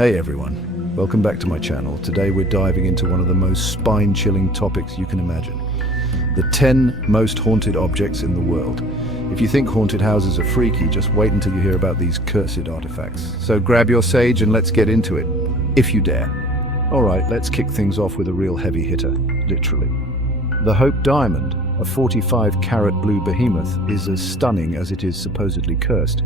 Hey everyone, welcome back to my channel. Today we're diving into one of the most spine-chilling topics you can imagine. The 10 most haunted objects in the world. If you think haunted houses are freaky, just wait until you hear about these cursed artifacts. So grab your sage and let's get into it, if you dare. Alright, let's kick things off with a real heavy hitter, literally. The Hope Diamond, a 45-carat blue behemoth, is as stunning as it is supposedly cursed.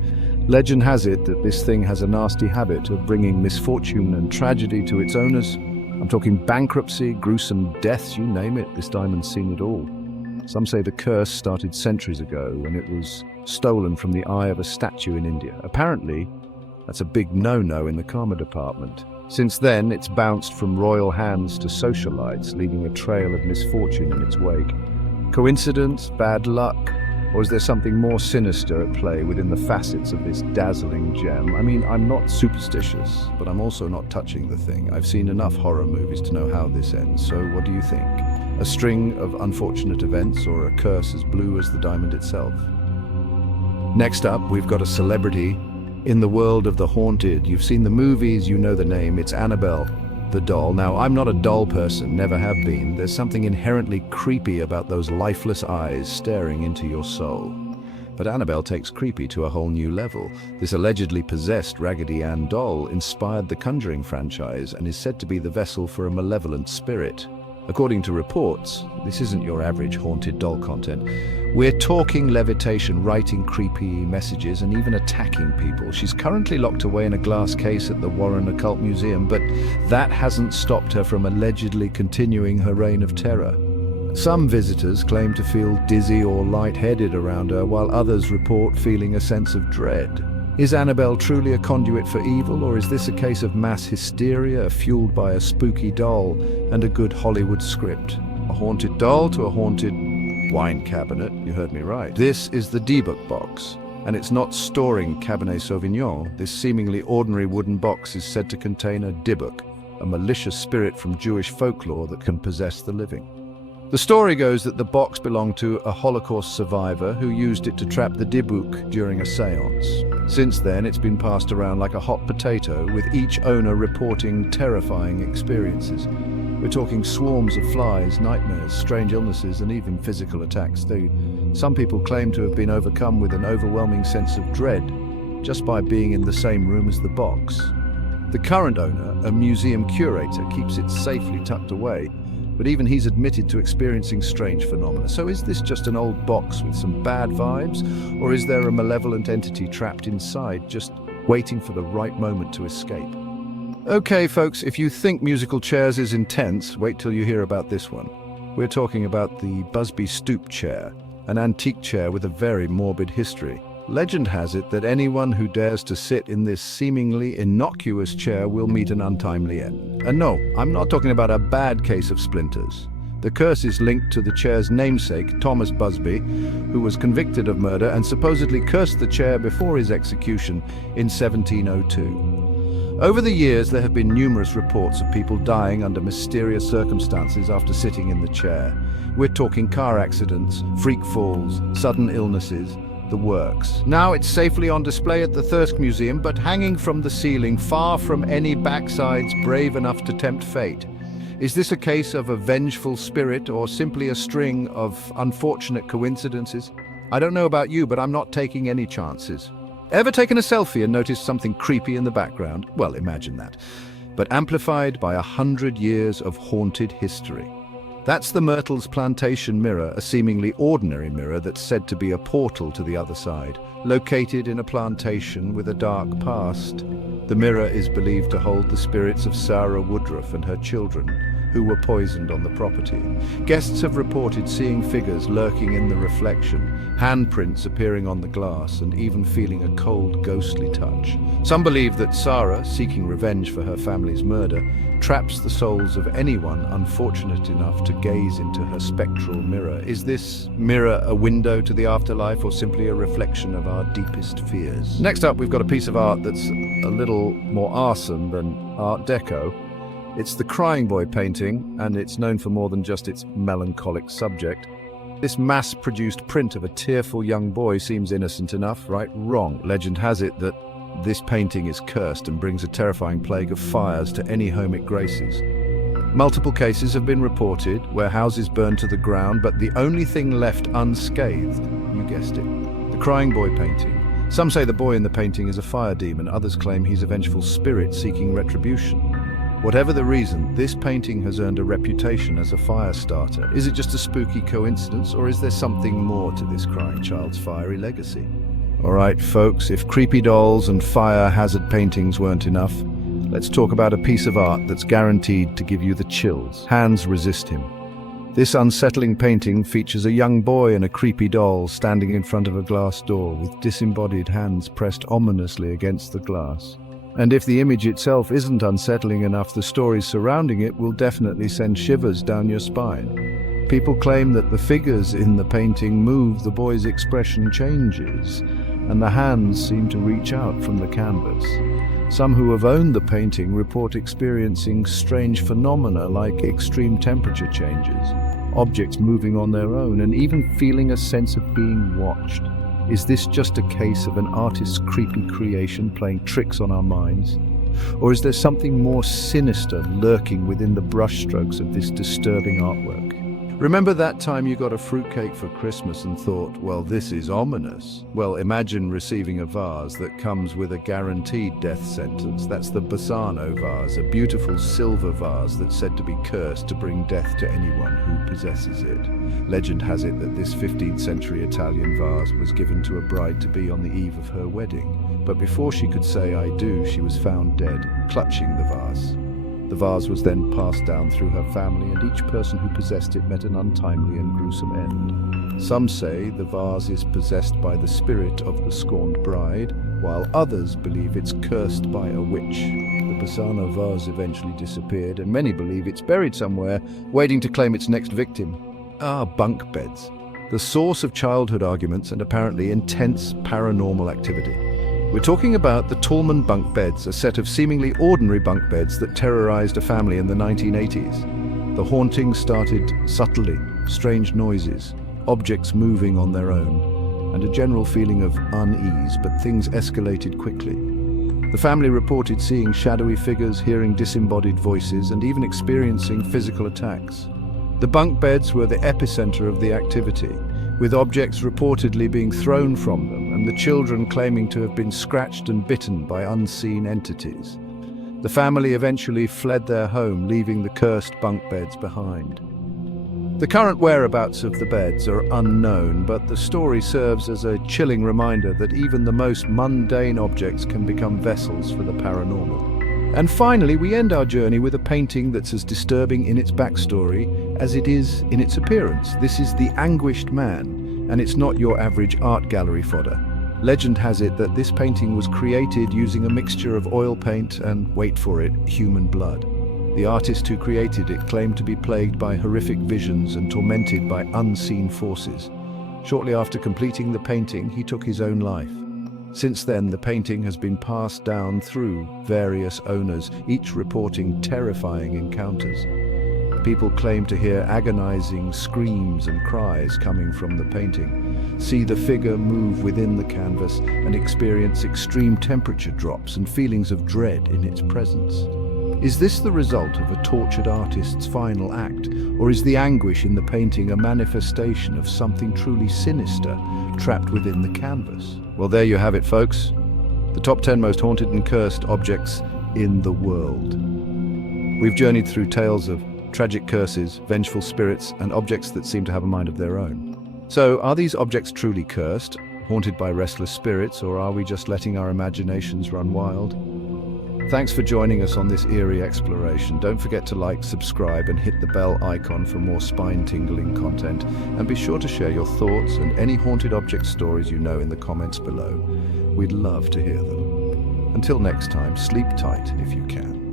Legend has it that this thing has a nasty habit of bringing misfortune and tragedy to its owners. I'm talking bankruptcy, gruesome deaths, you name it, this diamond's seen it all. Some say the curse started centuries ago when it was stolen from the eye of a statue in India. Apparently, that's a big no-no in the karma department. Since then, it's bounced from royal hands to socialites, leaving a trail of misfortune in its wake. Coincidence? Bad luck? Or is there something more sinister at play within the facets of this dazzling gem? I mean, I'm not superstitious, but I'm also not touching the thing. I've seen enough horror movies to know how this ends, so what do you think? A string of unfortunate events or a curse as blue as the diamond itself? Next up, we've got a celebrity in the world of the haunted. You've seen the movies, you know the name. It's Annabelle, the doll. Now, I'm not a doll person, never have been. There's something inherently creepy about those lifeless eyes staring into your soul. But Annabelle takes creepy to a whole new level. This allegedly possessed Raggedy Ann doll inspired the Conjuring franchise and is said to be the vessel for a malevolent spirit. According to reports, this isn't your average haunted doll content. We're talking levitation, writing creepy messages, and even attacking people. She's currently locked away in a glass case at the Warren Occult Museum, but that hasn't stopped her from allegedly continuing her reign of terror. Some visitors claim to feel dizzy or lightheaded around her, while others report feeling a sense of dread. Is Annabelle truly a conduit for evil, or is this a case of mass hysteria fueled by a spooky doll and a good Hollywood script? A haunted doll to a haunted wine cabinet, you heard me right. This is the debug box, and it's not storing Cabernet Sauvignon. This seemingly ordinary wooden box is said to contain a dibuk, a malicious spirit from Jewish folklore that can possess the living. The story goes that the box belonged to a Holocaust survivor who used it to trap the dibuk during a séance. Since then, it's been passed around like a hot potato, with each owner reporting terrifying experiences. We're talking swarms of flies, nightmares, strange illnesses, and even physical attacks. Some people claim to have been overcome with an overwhelming sense of dread just by being in the same room as the box. The current owner, a museum curator, keeps it safely tucked away, but even he's admitted to experiencing strange phenomena. So is this just an old box with some bad vibes, or is there a malevolent entity trapped inside, just waiting for the right moment to escape? Okay, folks, if you think musical chairs is intense, wait till you hear about this one. We're talking about the Busby Stoop chair, an antique chair with a very morbid history. Legend has it that anyone who dares to sit in this seemingly innocuous chair will meet an untimely end. And no, I'm not talking about a bad case of splinters. The curse is linked to the chair's namesake, Thomas Busby, who was convicted of murder and supposedly cursed the chair before his execution in 1702. Over the years, there have been numerous reports of people dying under mysterious circumstances after sitting in the chair. We're talking car accidents, freak falls, sudden illnesses, the works. Now it's safely on display at the Thirsk Museum, but hanging from the ceiling, far from any backsides brave enough to tempt fate. Is this a case of a vengeful spirit, or simply a string of unfortunate coincidences? I don't know about you, but I'm not taking any chances. Ever taken a selfie and noticed something creepy in the background? Well, imagine that. But amplified by 100 years of haunted history. That's the Myrtle's Plantation Mirror, a seemingly ordinary mirror that's said to be a portal to the other side. Located in a plantation with a dark past, the mirror is believed to hold the spirits of Sarah Woodruff and her children, who were poisoned on the property. Guests have reported seeing figures lurking in the reflection, handprints appearing on the glass, and even feeling a cold, ghostly touch. Some believe that Sarah, seeking revenge for her family's murder, traps the souls of anyone unfortunate enough to gaze into her spectral mirror. Is this mirror a window to the afterlife, or simply a reflection of our deepest fears? Next up, we've got a piece of art that's a little more arson than Art Deco. It's the Crying Boy painting, and it's known for more than just its melancholic subject. This mass-produced print of a tearful young boy seems innocent enough, right? Wrong. Legend has it that this painting is cursed and brings a terrifying plague of fires to any home it graces. Multiple cases have been reported where houses burned to the ground, but the only thing left unscathed, you guessed it, the crying boy painting. Some say the boy in the painting is a fire demon, others claim he's a vengeful spirit seeking retribution. Whatever the reason, this painting has earned a reputation as a fire starter. Is it just a spooky coincidence, or is there something more to this crying child's fiery legacy? Alright folks, if creepy dolls and fire hazard paintings weren't enough, let's talk about a piece of art that's guaranteed to give you the chills. Hands resist him. This unsettling painting features a young boy and a creepy doll standing in front of a glass door with disembodied hands pressed ominously against the glass. And if the image itself isn't unsettling enough, the stories surrounding it will definitely send shivers down your spine. People claim that the figures in the painting move, the boy's expression changes, and the hands seem to reach out from the canvas. Some who have owned the painting report experiencing strange phenomena like extreme temperature changes, objects moving on their own, and even feeling a sense of being watched. Is this just a case of an artist's creepy creation playing tricks on our minds? Or is there something more sinister lurking within the brushstrokes of this disturbing artwork? Remember that time you got a fruitcake for Christmas and thought, well, this is ominous? Well, imagine receiving a vase that comes with a guaranteed death sentence. That's the Bassano vase, a beautiful silver vase that's said to be cursed to bring death to anyone who possesses it. Legend has it that this 15th century Italian vase was given to a bride-to-be on the eve of her wedding. But before she could say I do, she was found dead, clutching the vase. The vase was then passed down through her family, and each person who possessed it met an untimely and gruesome end. Some say the vase is possessed by the spirit of the scorned bride, while others believe it's cursed by a witch. The Bassano vase eventually disappeared, and many believe it's buried somewhere, waiting to claim its next victim. Bunk beds. The source of childhood arguments and apparently intense paranormal activity. We're talking about the Tallman bunk beds, a set of seemingly ordinary bunk beds that terrorized a family in the 1980s. The hauntings started subtly, strange noises, objects moving on their own, and a general feeling of unease, but things escalated quickly. The family reported seeing shadowy figures, hearing disembodied voices, and even experiencing physical attacks. The bunk beds were the epicenter of the activity, with objects reportedly being thrown from them, and the children claiming to have been scratched and bitten by unseen entities. The family eventually fled their home, leaving the cursed bunk beds behind. The current whereabouts of the beds are unknown, but the story serves as a chilling reminder that even the most mundane objects can become vessels for the paranormal. And finally, we end our journey with a painting that's as disturbing in its backstory as it is in its appearance. This is The Anguished Man, and it's not your average art gallery fodder. Legend has it that this painting was created using a mixture of oil paint and, wait for it, human blood. The artist who created it claimed to be plagued by horrific visions and tormented by unseen forces. Shortly after completing the painting, he took his own life. Since then, the painting has been passed down through various owners, each reporting terrifying encounters. People claim to hear agonizing screams and cries coming from the painting, see the figure move within the canvas, and experience extreme temperature drops and feelings of dread in its presence. Is this the result of a tortured artist's final act, or is the anguish in the painting a manifestation of something truly sinister trapped within the canvas? Well, there you have it, folks. The top 10 most haunted and cursed objects in the world. We've journeyed through tales of tragic curses, vengeful spirits, and objects that seem to have a mind of their own. So, are these objects truly cursed, haunted by restless spirits, or are we just letting our imaginations run wild? Thanks for joining us on this eerie exploration. Don't forget to like, subscribe, and hit the bell icon for more spine-tingling content. And be sure to share your thoughts and any haunted object stories you know in the comments below. We'd love to hear them. Until next time, sleep tight if you can.